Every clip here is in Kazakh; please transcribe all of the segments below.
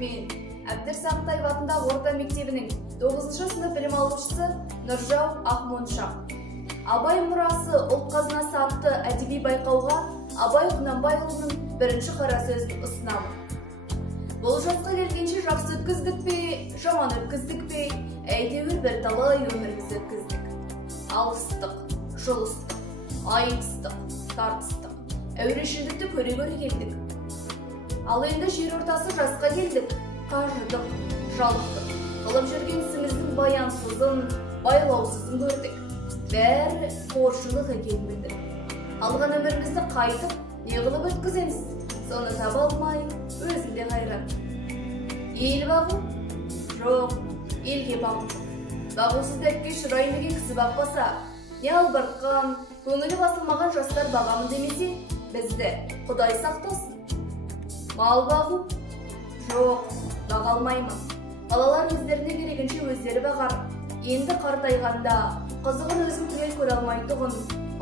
мен Әбдір Сақтаев атындағы орта мектебінің 9-шы сынып білім алушысы Нұржау Ақмоншақ. Абай мұрасы ұлт қазынасы атты әдеби байқауға Абай Құнанбайұлының бірінші қара сөзін ұсынамын. Бұл жасқа келгенше жақсы өткіздік пе, жаман өткіздік пе, әйтеуір бір талай өміріміз өткіздік. Алыстық, жұлыстық, айтыстық, тартыстық, әурешілдікті көре келдік. Ал енді жер ортасы жасқа келдік, қажыдық, жалықтық. Қылып жүрген ісіміздің баянсызын, байлаусызын көрдік. Бәрі қоршылық екен білдік. Алған өмірімізді қайтып, не қылып өткіземіз? Соны таба алмай, өзінде қайран. Ел бағу? Жоқ, елге бағу. Бағусыз дәтке шыраймеген кісі бақпаса, не албартқан, көңілі басылмаған жастар бағамын демесе, бізді Құдай сақтасын. Мал бағу? Жоқ, баға алмаймын. Балалар өздеріне керегінше өздері бағар. Енді қартайғанда қызығын өзін түгел көре алмай тұғын,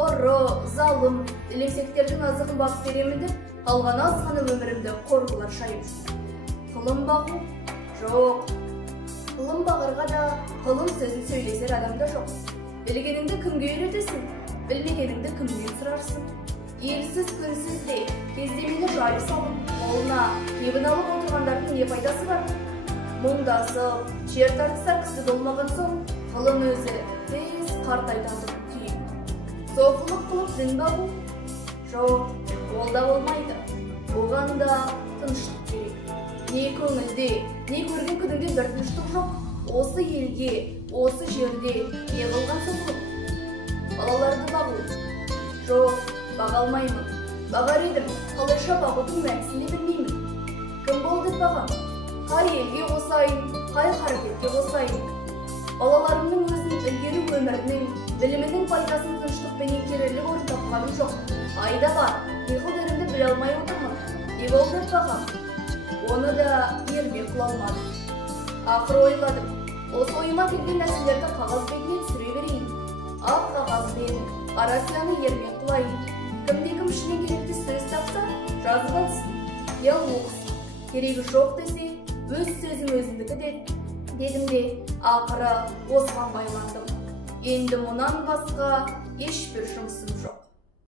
ұры, залым, ілесектердің азығын бақ беремін деп, қалған азғаны өмірімді қорғылар шайып жүр. Қылым бағу? Жоқ. Қылым бағырға да қылым сөзін сөйлесер адамда жоқ. Білгеніңді кімге үйретесің, білмегеніңді кімнен сұрарсың. Елсіз күнсіз де кездемені жайы салып, қолына кебін алып отырғандардың не пайдасы бар? Мұңдасып, жер тартысар кісі болмаған соң, қылым өзі тез қартайтады түйін. Соқылық қылып дін бағу? Жоқ, ол да болмайды. Оған да тыныштық керек. Не көңілде, не көрген күнінде бір тыныштық жоқ. Осы елге, осы жерде не қылған соқылық? Балаларды бағу? Жоқ, баға алмаймын. Бағар едім, қалайша бағудың мәнісін де білмеймін. Кім болды бағам? Қай елге қосайын, қай қарекетке қосайын. Балаларымның өзін ілгері өмірінің, білімінің пайдасын тыныштықпен еңгерерлік орын тапқаным жоқ. Айда бар, не қылдарымды біле алмай отырмын. Не болды бағам? Оны да ермек қыла алмадым. Ақыры ойладым. Осы ойыма келген нәрселерді қағаз бетіне түсіре берейін. Ақ қағазбен қара сияны ермек қылайын. Кім ішінен керекті сөз тапса, жазып алсын. Я оқысын. Керегі жоқ десе, өз сөзім өзіндікі дедім де, ақыры осыған байландым. Енді мұнан басқа ешбір жұмысым жоқ.